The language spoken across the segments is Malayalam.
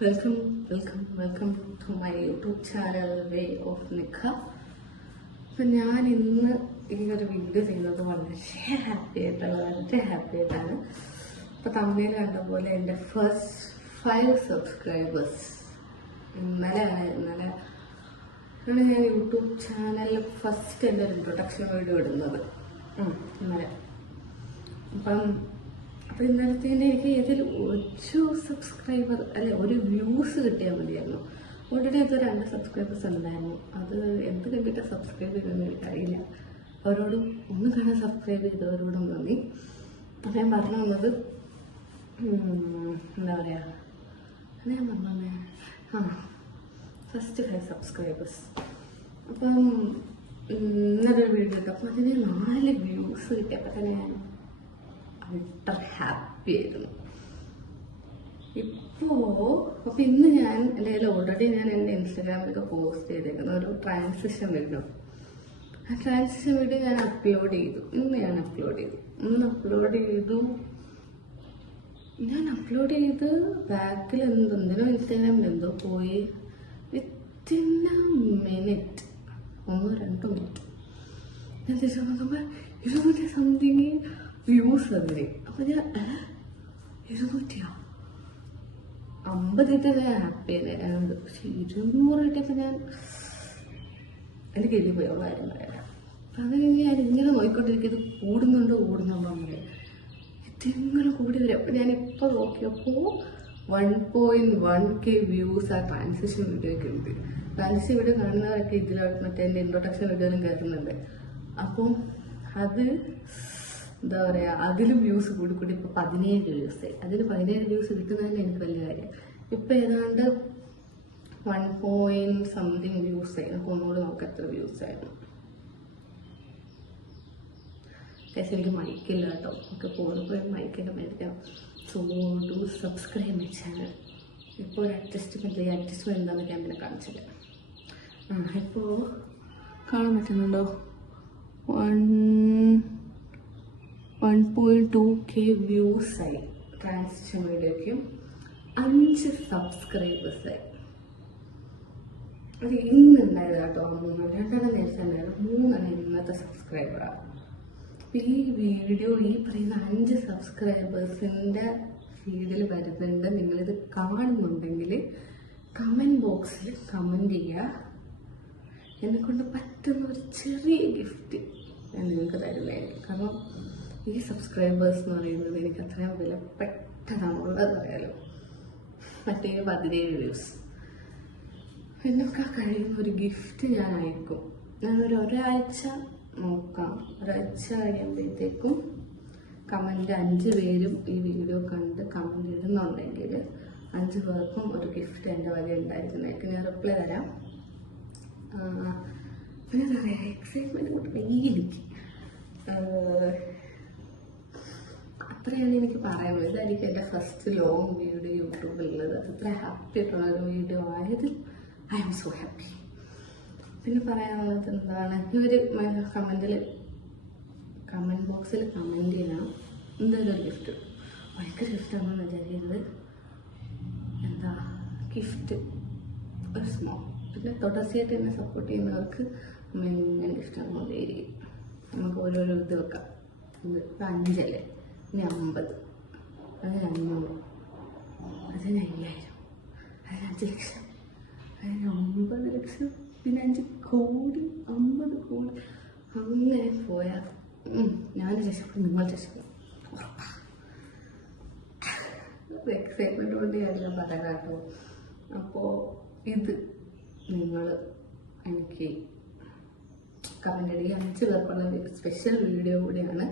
Welcome to my YouTube channel way of Nikha. അപ്പം ഞാൻ ഇന്ന് ഈ ഒരു വീഡിയോ ചെയ്യുന്നത് വളരെ ഹാപ്പി ആയിട്ടാണ്. അപ്പോൾ തമിഴിൽ കണ്ട പോലെ എൻ്റെ ഫസ്റ്റ് 5 സബ്സ്ക്രൈബേഴ്സ് ഇന്നലെയാണ് ഞാൻ യൂട്യൂബ് ചാനലിൽ ഫസ്റ്റ് എൻ്റെ ഒരു ഇൻട്രൊഡക്ഷൻ വീഡിയോ ഇടുന്നത് ഇന്നലെ. അപ്പം ഇന്നലത്തേൻ്റെ എനിക്ക് ഏതിൽ ഒരു സബ്സ്ക്രൈബർ ഒരു വ്യൂസ് കിട്ടിയാൽ മതിയായിരുന്നു. ഓൾറെഡി അത് 2 സബ്സ്ക്രൈബേഴ്സ് ഉണ്ടായിരുന്നു. അത് എന്ത് കണ്ടിട്ട് സബ്സ്ക്രൈബ് ചെയ്തെന്ന് എനിക്കറിയില്ല. അവരോടും ഒന്ന് കാണാൻ സബ്സ്ക്രൈബ് ചെയ്തവരോടും നന്ദി. അപ്പം ഞാൻ പറഞ്ഞു വന്നത് എന്താ പറയുക, ഞാൻ പറഞ്ഞേ ഫസ്റ്റ് 5 സബ്സ്ക്രൈബേഴ്സ്. അപ്പം ഇന്നൊരു വീഡിയോ ഇട്ടു. അപ്പം അതിന് 4 വ്യൂസ് കിട്ടിയപ്പോൾ തന്നെ ഞാൻ അൾട്ര ഹാപ്പി ആയിരുന്നു. അപ്പോൾ ഇന്ന് ഞാൻ എൻ്റെ കയ്യിൽ ഓൾറെഡി ഞാൻ എൻ്റെ ഇൻസ്റ്റാഗ്രാമിലൊക്കെ പോസ്റ്റ് ചെയ്തേക്കുന്ന ഒരു ട്രാൻസിഷൻ വീഡിയോ. ആ ട്രാൻസിഷൻ വീഡിയോ ഞാൻ അപ്ലോഡ് ചെയ്തു. ഇന്ന് അപ്ലോഡ് ചെയ്ത് ബാക്കിൽ എന്തെന്തിനോ ഇൻസ്റ്റാഗ്രാമിൽ എന്തോ പോയി വിത്തിൻ മിനിറ്റ് 1-2 മിനിറ്റ് ഞാൻ തിരിച്ചു നോക്കുമ്പോൾ 200 സംതിങ് വ്യൂസ് അതിന്. അപ്പം ഞാൻ 250 കിട്ടിയത് ഞാൻ ഹാപ്പി ആയിരുന്നു. പക്ഷെ 200 കിട്ടിയപ്പോൾ ഞാൻ എനിക്ക് എഴുതി പോയ കാര്യം പറയാം. അപ്പം അത് ഞാൻ ഇങ്ങനെ നോക്കിക്കൊണ്ടിരിക്കുന്നത് കൂടുന്നുണ്ടോ അങ്ങനെ ഇതെങ്ങനെ കൂടി വരും. അപ്പം ഞാനിപ്പോൾ നോക്കിയപ്പോൾ 1.1K വ്യൂസ് ആ ട്രാൻസിഷൻ വീഡിയോയ്ക്ക് ഉണ്ട്. ട്രാൻസിഷൻ വീഡിയോ കാണുന്നവരൊക്കെ ഇതിലാണ് മറ്റേ എൻ്റെ ഇൻട്രൊഡക്ഷൻ വീഡിയോയിലും കയറുന്നുണ്ട്. അപ്പം അത് എന്താ പറയുക, അതിലും വ്യൂസ് കൂടി ഇപ്പോൾ 17 വ്യൂസായി. അതിൽ 17 വ്യൂസ് കിട്ടുന്നതന്നെ എനിക്ക് വലിയ കാര്യം. ഇപ്പം ഏതാണ്ട് 1 something വ്യൂസായി. നമുക്ക് ഒന്നുകൂടി നോക്കാം എത്ര വ്യൂസായിരുന്നു. പക്ഷേ എനിക്ക് മൈക്കില്ല കേട്ടോ. നമുക്ക് പോകുമ്പോൾ മൈക്കൊക്കെ മേടിക്കാം. So to subscribe my channel. ഇപ്പോൾ ഒരു അഡ്ജസ്റ്റ്മെൻറ്റ് എന്താണെന്ന് ഞാൻ പിന്നെ കാണിച്ചില്ല. ഇപ്പോൾ കാണാൻ പറ്റുന്നുണ്ടോ? 1.2K വ്യൂസായി transition വീഡിയോയ്ക്കും. 5 സബ്സ്ക്രൈബേഴ്സായി. അത് ഇന്നുണ്ടായത് കേട്ടോ. 2 നേരത്തെ ഉണ്ടായിരുന്നു, 3 ഇന്നത്തെ സബ്സ്ക്രൈബറാണ്. ഈ വീഡിയോ ഈ പറയുന്ന 5 സബ്സ്ക്രൈബേഴ്സിൻ്റെ ഫീഡിൽ വരുന്നുണ്ട്. നിങ്ങളിത് കാണുന്നുണ്ടെങ്കിൽ കമൻറ്റ് ബോക്സിൽ കമൻറ്റ് ചെയ്യുക. എന്നെക്കൊണ്ട് പറ്റുന്ന ഒരു ചെറിയ ഗിഫ്റ്റ് ഞാൻ നിങ്ങൾക്ക് തരുന്നതായിരിക്കും. കാരണം ഈ സബ്സ്ക്രൈബേഴ്സ് എന്ന് പറയുന്നത് എനിക്ക് അത്രയും വിലപ്പെട്ടതാണുള്ളത് അറിയാലോ. മറ്റേ 17 വ്യൂസ് എന്നൊക്കെ കഴിയുന്ന ഒരു ഗിഫ്റ്റ് ഞാൻ അയക്കും. ഒരാഴ്ച നോക്കാം. ഒരാഴ്ച കഴിയുമ്പോഴത്തേക്കും കമൻറ്റ് 5 പേരും ഈ വീഡിയോ കണ്ട് കമൻറ്റ് ഇടുന്നുണ്ടെങ്കിൽ 5 പേർക്കും ഒരു ഗിഫ്റ്റ് എൻ്റെ വക ഉണ്ടായിരിക്കുന്നതായിരിക്കും. ഞാൻ റിപ്ലൈ തരാം. പിന്നെ എന്താ പറയുക, എക്സൈറ്റ്മെൻറ്റ് കൊണ്ട് വെയിലിക്ക് അത്രയാണ് എനിക്ക് പറയാനുള്ളത്. ഇതായിരിക്കും എൻ്റെ ഫസ്റ്റ് ലോങ് വീഡിയോ യൂട്യൂബിലുള്ളത്. അത്ര ഹാപ്പി ആയിട്ടുള്ള ഒരു വീഡിയോ ആയതിൽ ഐ ആം സോ ഹാപ്പി. പിന്നെ പറയാനുള്ളത് എന്താണ്, ഇവർ കമൻറ്റ് ബോക്സിൽ കമൻറ്റ് ചെയ്യണം. എന്തെങ്കിലും ഒരു ഗിഫ്റ്റ്, ഭയങ്കര ഗിഫ്റ്റാണെന്ന് വിചാരിക്കുന്നത്. എന്താ ഗിഫ്റ്റ് ഒരു സ്മോൾ. പിന്നെ തുടർച്ചയായിട്ട് എന്നെ സപ്പോർട്ട് ചെയ്യുന്നവർക്ക് എങ്ങനെ ഗിഫ്റ്റാണ് മതിയായിരിക്കും. നമുക്ക് ഓരോരോ ഇത് വെക്കാം. ഇത് 5 അല്ലേ, ഇനി 50, അതിന് 500, അതിന് 5000, അതിന് 5 ലക്ഷം, അതിന് 50 ലക്ഷം, പിന്നെ 5 കോടി, 50 കോടി. അങ്ങനെ പോയാൽ ഞാൻ രക്ഷപ്പെടും, നിങ്ങൾ രക്ഷപ്പെടും ഉറപ്പാണ്. എക്സൈറ്റ്മെൻറ്റ് കൊണ്ട് ഞാൻ പറയാം കേട്ടോ. അപ്പോൾ ഇത് നിങ്ങൾ എനിക്ക് കമൻ്റ് ഇടുക. 5 പേർക്കുള്ള സ്പെഷ്യൽ വീഡിയോ കൂടിയാണ്.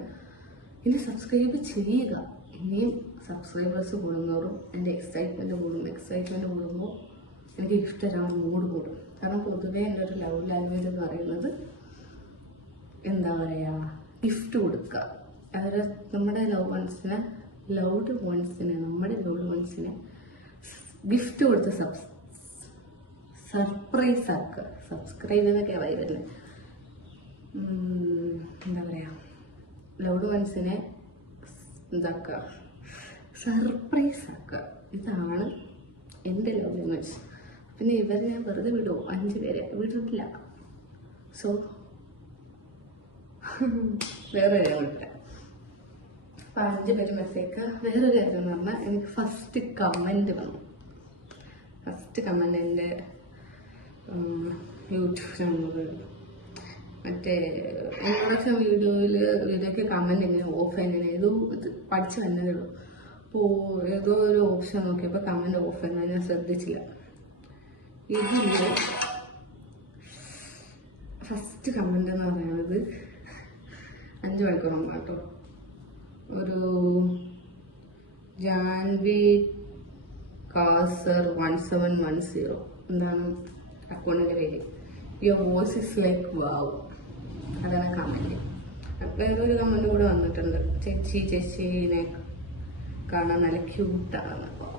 ഇനി സബ്സ്ക്രൈബ് ചെയ്യുക. ഇനിയും സബ്സ്ക്രൈബേഴ്സ് കൂടുന്നവരും എൻ്റെ എക്സൈറ്റ്മെൻറ്റ് കൂടുമ്പോൾ എനിക്ക് ഗിഫ്റ്റ് തരാൻ മൂഡ് കൂടും. കാരണം പൊതുവേ എൻ്റെ ഒരു ലവ് ലാംഗ്വേജ് എന്ന് പറയുന്നത് എന്താ പറയുക, ഗിഫ്റ്റ് കൊടുക്കുക. അതായത് നമ്മുടെ ലവ്ഡ് വൺസിനെ ഗിഫ്റ്റ് കൊടുത്ത് സർപ്രൈസ് ആക്കുക. സബ്സ്ക്രൈബ് എന്നൊക്കെ വരുന്നത് എന്താ പറയുക, ലവ്ഡ് വൺസിനെ ഇതാക്കുക, സർപ്രൈസ് ആക്കുക. ഇതാണ് എൻ്റെ ലവ് ലാംഗ്വേജ്. പിന്നെ ഇവരെ ഞാൻ വെറുതെ വിടുമോ? 5 പേരെ വിടില്ല. സോ വേറെ കാര്യം വിട്ടില്ല. അപ്പം 5 പേര് മെസ്സേജ്. വേറൊരു കാര്യം എന്ന് പറഞ്ഞാൽ എനിക്ക് ഫസ്റ്റ് കമൻറ്റ് വന്നു. ഫസ്റ്റ് കമൻറ്റ് എൻ്റെ യൂട്യൂബ് ചാനലുകൾ മറ്റേ ഇൻട്രൊഡക്ഷൻ വീഡിയോയ്ക്ക് കമൻറ്റ് ഇങ്ങനെ ഓഫ് ചെയ്യുന്ന ഏതോ ഇത് പഠിച്ചു വന്നതേ ഉള്ളൂ. അപ്പോൾ ഏതോ ഒരു ഓപ്ഷൻ നോക്കിയപ്പോൾ കമൻറ്റ് ഓഫ് ചെയ്യുന്നത് ഞാൻ ശ്രദ്ധിച്ചില്ല. ഇതിൻ്റെ ഫസ്റ്റ് കമൻറ്റ് എന്ന് പറയുന്നത് 5 മണിക്കൂർ മുമ്പ് കേട്ടോ. ഒരു ജാൻവി കാസർ 1710 എന്താണ് അക്കൗണ്ടിൻ്റെ പേര്. Your voice is like wow. അതാണ് കമൻറ്റ്. വേറൊരു കമൻറ്റ് കൂടെ വന്നിട്ടുണ്ട്. ചേച്ചീനെ കാണാൻ നല്ല ക്യൂട്ടാണ്. അപ്പം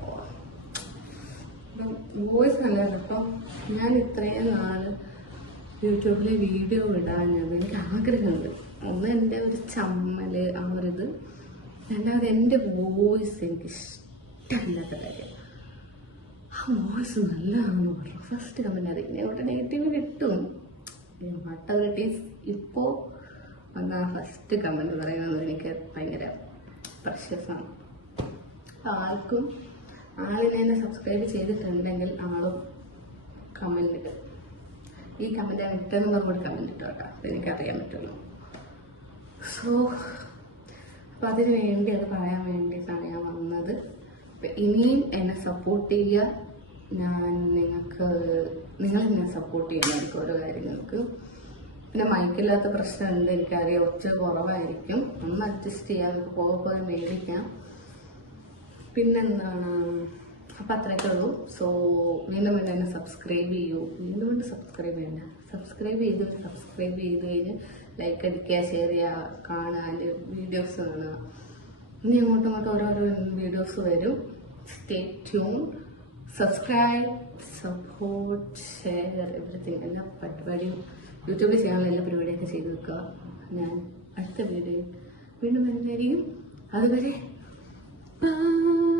വോയിസ് നല്ലതാണ്. അപ്പം ഞാൻ ഇത്രയും നാൾ യൂട്യൂബിൽ വീഡിയോ ഇടാഞ്ഞത് എനിക്ക് ആഗ്രഹമുണ്ട്. ഒന്ന് എൻ്റെ ഒരു ചമ്മൽ, ആ ഒരിത്. രണ്ടാമത് എൻ്റെ വോയിസ് എനിക്ക് ഇഷ്ടമില്ലാത്ത കാര്യം. ആ വോയിസ് നല്ലതാണെന്ന് പറഞ്ഞു. ഫസ്റ്റ് കമൻറ്റ് അറിയില്ല. ഇവിടെ നെഗറ്റീവ് കിട്ടും. വട്ടവരട്ടീസ് ഇപ്പോൾ വന്ന ഫസ്റ്റ് കമൻറ്റ് പറയുന്നത് എനിക്ക് ഭയങ്കര പ്രശസ്തമാണ്. ആർക്കും ആളിനെ സബ്സ്ക്രൈബ് ചെയ്തിട്ടുണ്ടെങ്കിൽ ആളും കമൻറ്റ് ഇടും. ഈ കമൻറ്റ് ഞാൻ ഇട്ടെന്ന് പറഞ്ഞൊരു കമൻറ്റ് ഇട്ടു കേട്ടോ. അതെനിക്കറിയാൻ പറ്റുള്ളൂ. സോ അപ്പം അതിന് വേണ്ടി അത് പറയാൻ വേണ്ടിയിട്ടാണ് ഞാൻ വന്നത്. അപ്പം ഇനിയും എന്നെ സപ്പോർട്ട് ചെയ്യുക. നിങ്ങൾ എന്നെ സപ്പോർട്ട് ചെയ്യണം എനിക്ക് ഓരോ കാര്യങ്ങൾക്ക്. പിന്നെ മൈക്കില്ലാത്ത പ്രശ്നമുണ്ട്, എനിക്കറിയാം. ഒച്ച കുറവായിരിക്കും, ഒന്ന് അഡ്ജസ്റ്റ് ചെയ്യാം. നമുക്ക് പോകെ മേടിക്കാം. പിന്നെന്താണ്, അപ്പം അത്രയൊക്കെ ഉള്ളൂ. സോ വീണ്ടും വേണ്ട എന്നെ സബ്സ്ക്രൈബ് ചെയ്യൂ. വീണ്ടും കൊണ്ട് സബ്സ്ക്രൈബ് ചെയ്യണ്ട, സബ്സ്ക്രൈബ് ചെയ്ത് കഴിഞ്ഞ് ലൈക്ക് അടിക്കുക, ഷെയർ ചെയ്യുക, കാണുക, എൻ്റെ വീഡിയോസ് കാണുക. ഇനി അങ്ങോട്ടും ഓരോരോ വീഡിയോസ് വരും. Stay tune, subscribe, support, share, everything. എല്ലാ പരിപാടിയും യൂട്യൂബിൽ ചെയ്യാനുള്ള എല്ലാ പരിപാടിയൊക്കെ ചെയ്ത് വെക്കുക. ഞാൻ അടുത്ത വീഡിയോയിൽ വീണ്ടും വരുന്നതായിരിക്കും. അതുവരെ ബൈ.